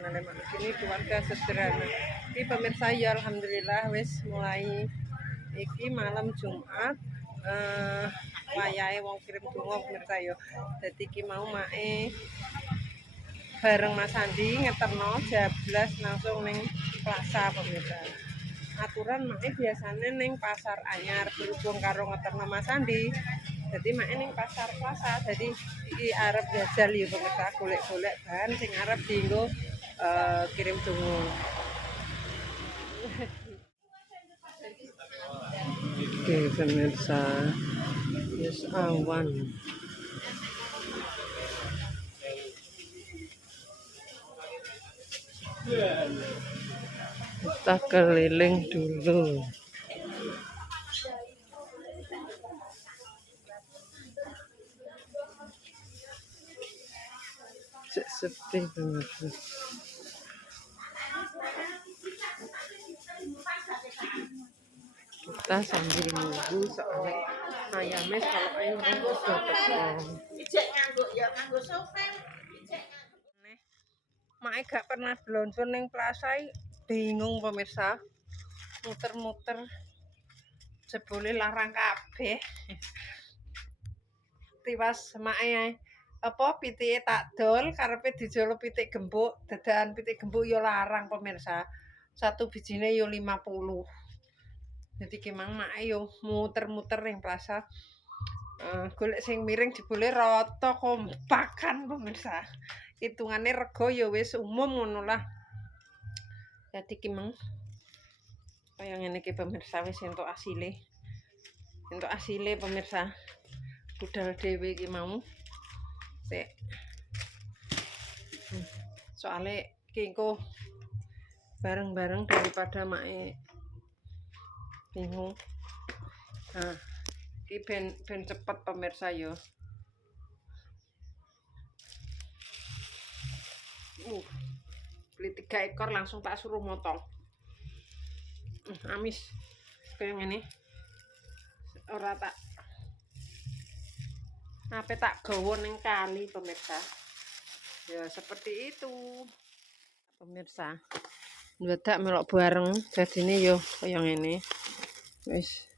channel Mak Nugini keluarga sederhana. Iki pemirsa ya alhamdulillah wis mulai iki malam Jumat wayahe wong kirim donga pemirsa ya. Dadi iki mau mae bareng Mas Andi ngeterno jablas langsung ning Plaza pemirsa. Aturan mae biasane ning Pasar Anyar berhubung karo ngeterno Mas Andi. Jadi mak ning pasar Plaza, jadi iki arep jajal ya pemirsa, golek-golek bahan sing arep dienggo kirim donga. Oke pemirsa, yes awan. Kita keliling dulu. Sepi pemirsa. Kita sambil nunggu soalnya ayamnya kalau ayam nunggu sudah Ijek nganggo ya nganggo sofa. Mak gak pernah blonjo ning Plaza bingung pemirsa. Muter-muter jebule larang kabeh. Tiwas mae apa pitike tak dol karepe dijolo pitik gembuk, dadakan pitik gembuk ya larang pemirsa. Satu bijine ya 50. Jadi kemang mak yo muter-muter ning Plaza. Golek sing miring jebule rata kompakan pemirsa. Hitungane rego ya wis umum ngono lah. Jadi kemang kaya ngene iki pemirsa wis entuk asile. Entuk asile pemirsa. Budal dhewe iki mau. Sik. Soale kengko bareng-bareng daripada mae bingung. Nah, iki ben cepet pemirsa yo. Beli 3 ekor langsung tak suruh motong. Amis kaya ngene. Ora tak apa tak gawa ning kali pemirsa. Ya seperti itu. Pemirsa. Ndadak melok bareng jadine yo kaya ngene. Wis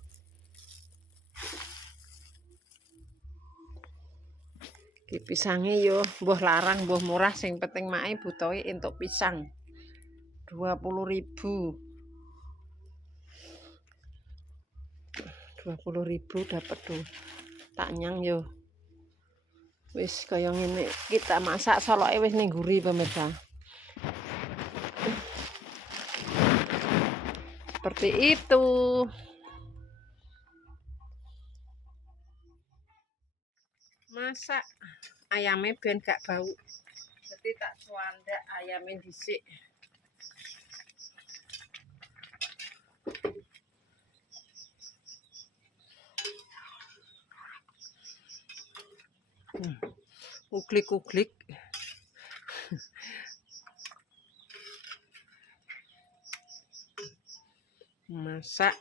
iki pisange yo mbuh larang mbuh murah sing penting mae butuhe entuk pisang 20.000 dapat tuh tak nyang yo wis kaya ngene kita masak soloke wis ning guri pemirsa seperti itu masak ayamnya ben gak bau jadi tak suandak ayamnya dhisik uklik-uklik masak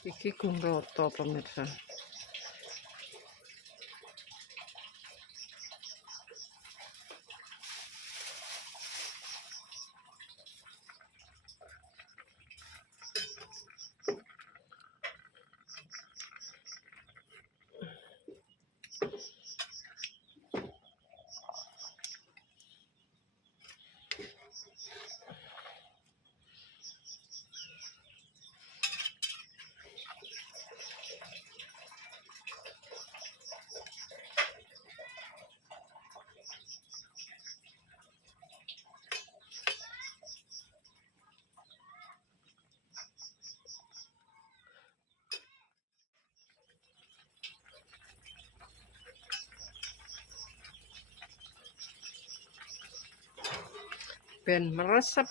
iki gumroto pemirsa ben meresep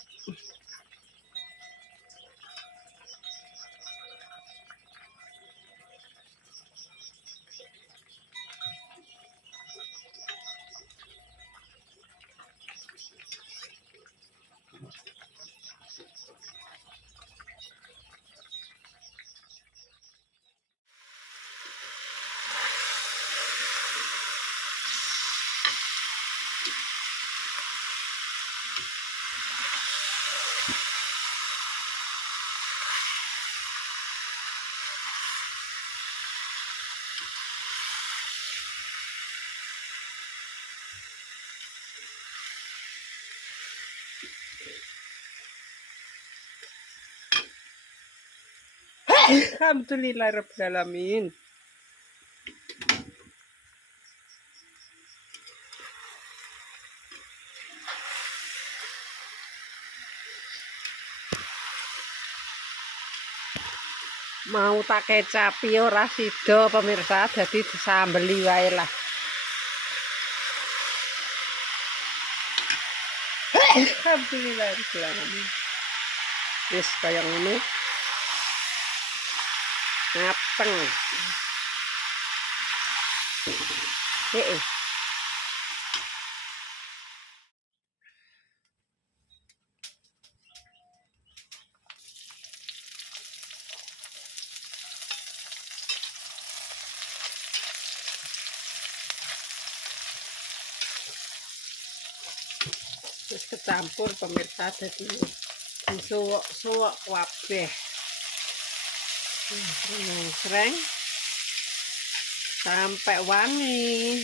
Alhamdulillahirrahmanirrahim. Mau tak kecapi ora sida pemirsa, jadi disambeli wae lah. Alhamdulillahirrahmanirrahim. Wis kaya ngono. Mateng. Heeh. Terus kecampur pemirsa, jadi disuwuk-suwuk kabeh. Sreng sampai wangi.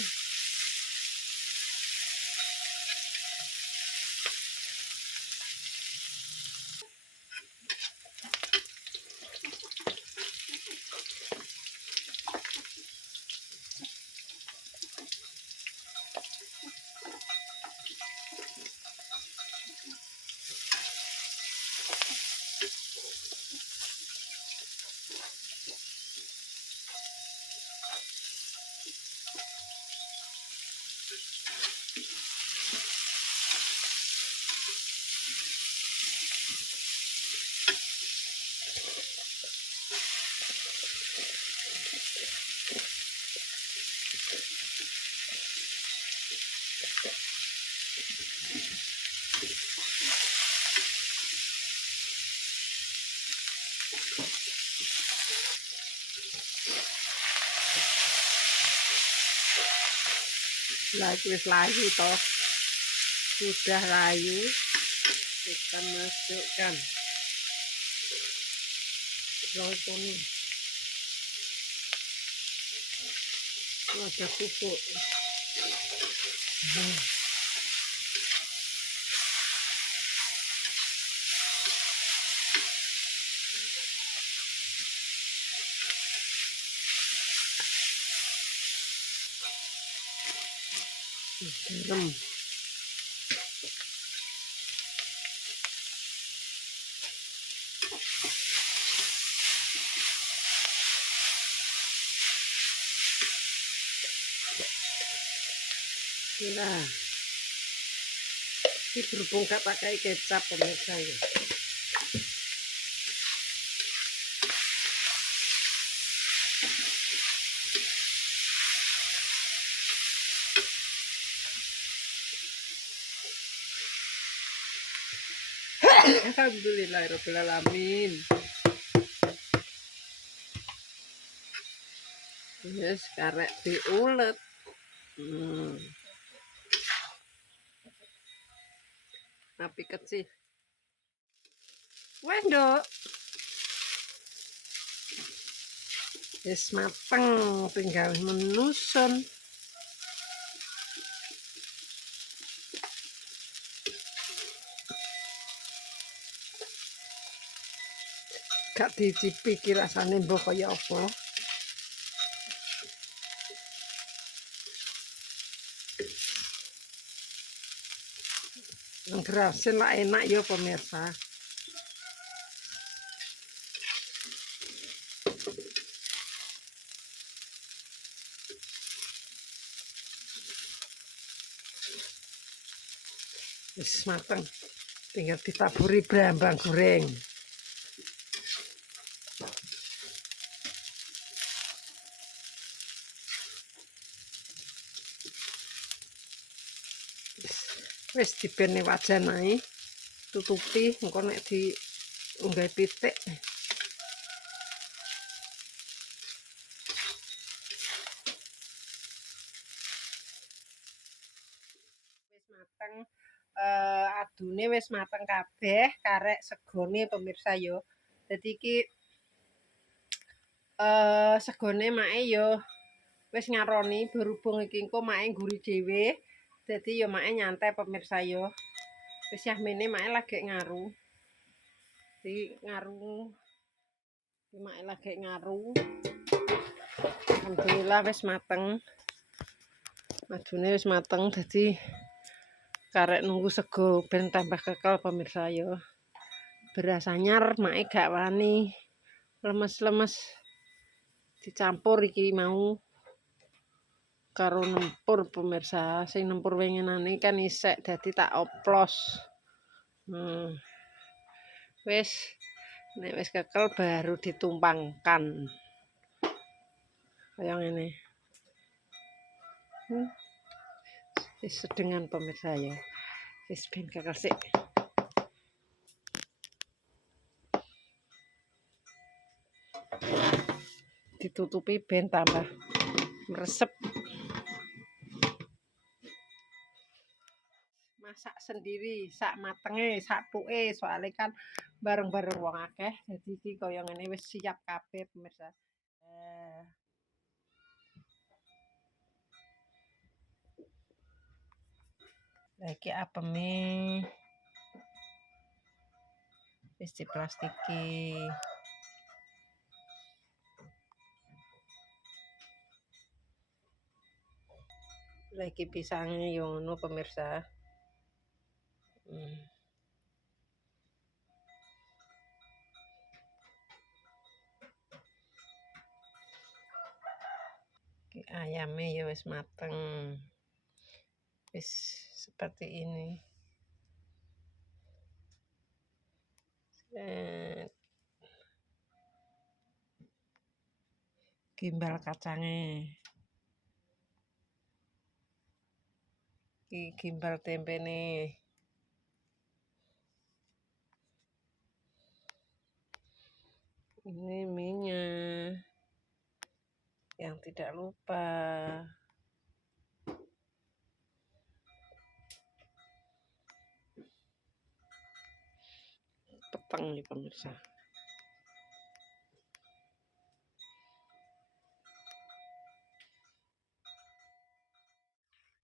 Lagi wis layu toh, sudah layu, kita masukkan rotoni, ada pupuk. Garam. Nah, ini berhubung gak pakai kecap pemirsa ya. Alhamdulillahirrahmanirrahim. Yes, karek diulet. Api kecil. Wes, Nduk. Wis mateng, tinggal menusun. Gak dicipi ki rasane mbok kaya apa. Ngerasin lah enak ya pemirsa. Wis mateng, tinggal ditaburi brambang goreng. Wis dibene wajan ae, tutupi engko nek diunggah pitik. Wis mateng, adune wis mateng kabeh, karek segone pemirsa yo. Dadi iki segone make yo wis ngaroni, berhubung iki engko make ngguri dhewe. Dadi yo make nyantai pemirsa yo. Wis yah mene make lagi ngaru. Di ngaru Mak lagi ngaru. Alhamdulillah wis mateng. Madune wis mateng dadi karek nunggu sego ben tambah kekel pemirsa yo. Beras anyar make gak wani. Lemes-lemes dicampur iki mau karo nempur pemirsa. Sing nempur wengenane kan isek dadi tak oplos. Wis nek wis kekel baru ditumpangkan. Kaya ngene. Wis sedengan pemirsa ya. Wis ben kekel sik. Ditutupi ben tambah meresep. Masak sendiri sak matenge sak tuke soalnya kan bareng-bareng wong akeh jadi iki kaya ngene wis siap kabeh pemirsa. Lah iki apeme wis diplastiki. Lah iki pisange yo ngono pemirsa. Ayamnya ya wis mateng. Wis seperti ini. Gimbal kacangnya. Iki gimbal tempene. Ini minyak yang tidak lupa. Peteng nih pemirsa.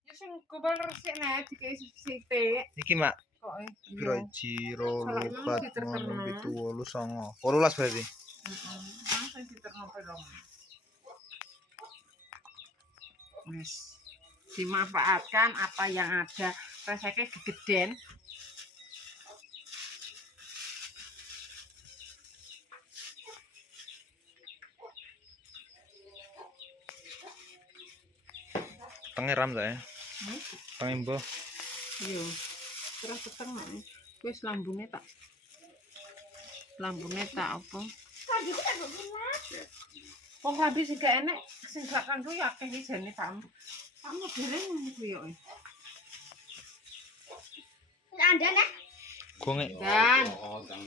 Ya sing kubal resik nek dikei sithik. Iki mak. Kok Piro jiro lupat 8 7 8 9. 18 berarti. Langsung diterno piro. Wis dimanfaatkan apa yang ada. Rasanya gegeden. Pengeram ta ya? Pengembo. Iya. Terus peteng nek. Wis lambungnya tak apa? Wong lambe sing gak enek sing gak kanggo ya akeh jane kamu. Kamu dhewe ngono kuwi yo. Anda nah. Gonge. Dan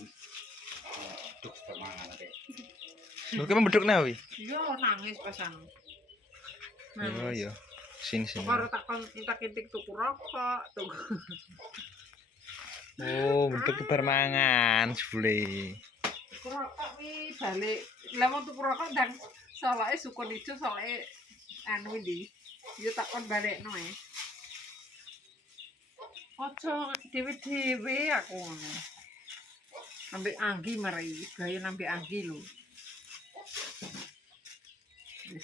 Duk semangan ate. Lho ki membeduk nek wi. yo nangis pasan. Oh iya. Sini. Karo takon intak-intik tuku rokok, tuku. Oh, beduk bar mangan jebule. Tuku rokok wi balik. Lah mau tuku rokok ndang soalnya sukun ijo soalnya anu ndi. Yo takon balekno e. Ojo dhewe-dhewe aku ngono. Ambek Anggi mari, gaya ambek Anggi lho.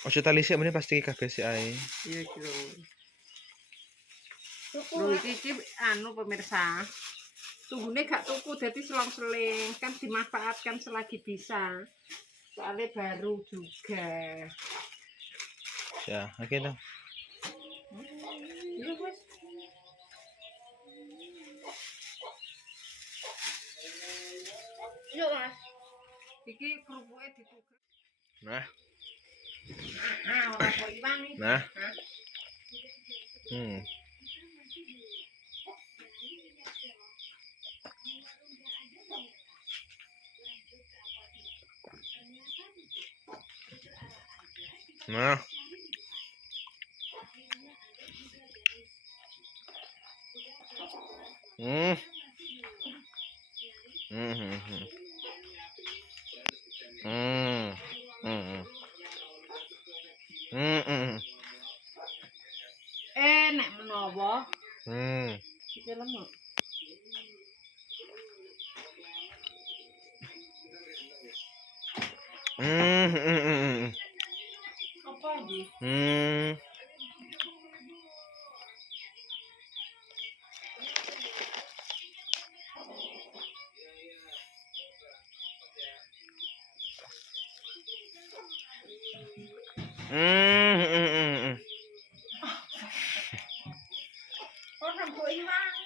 Ojo tali sik meneh pasti kabeh sik ae. Iya iki lho. Lho iki anu pemirsa. Tunggune gak tuku dadi selang-seling, kan dimanfaatkan selagi bisa. Soalnya baru juga. Ya, oke dong. Iya wis. Yuk Mas. Iki kerupuke dituker. Nah. Ora kok iwang iki. Nah. Nah. Nek menawa. Iki lemuk. Apa iki? Oh, rembuk iwang.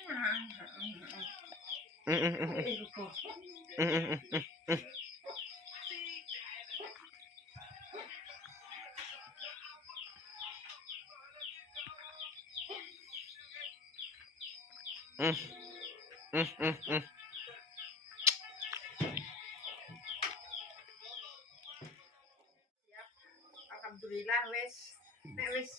Alhamdulillah nek wis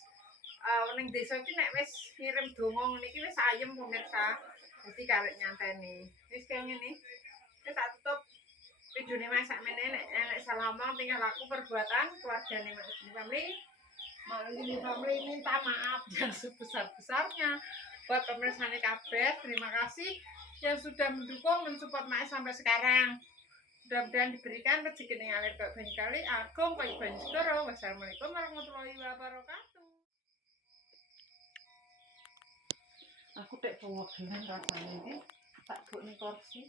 ning desa iki nek wis ngirim donga ngene iki wis ayem pemirsa. Dadi karek nyanteni. Wis kaya ngene. Wis tak tutup videone masak mene nek salah omong tinggal aku perbuatan keluargane family minta maaf yang sebesar-besarnya buat pemirsane kabeh. Terima kasih yang sudah mendukung mensupport Mak sampai sekarang. Mudah-mudahan diberikan rezeki yang ngalir kayak banyu kali, agung kayak banyu segoro. Wassalamualaikum warahmatullahi wabarakatuh. Aku tak bawa gelang rasanya ini, tak buat nih kursi.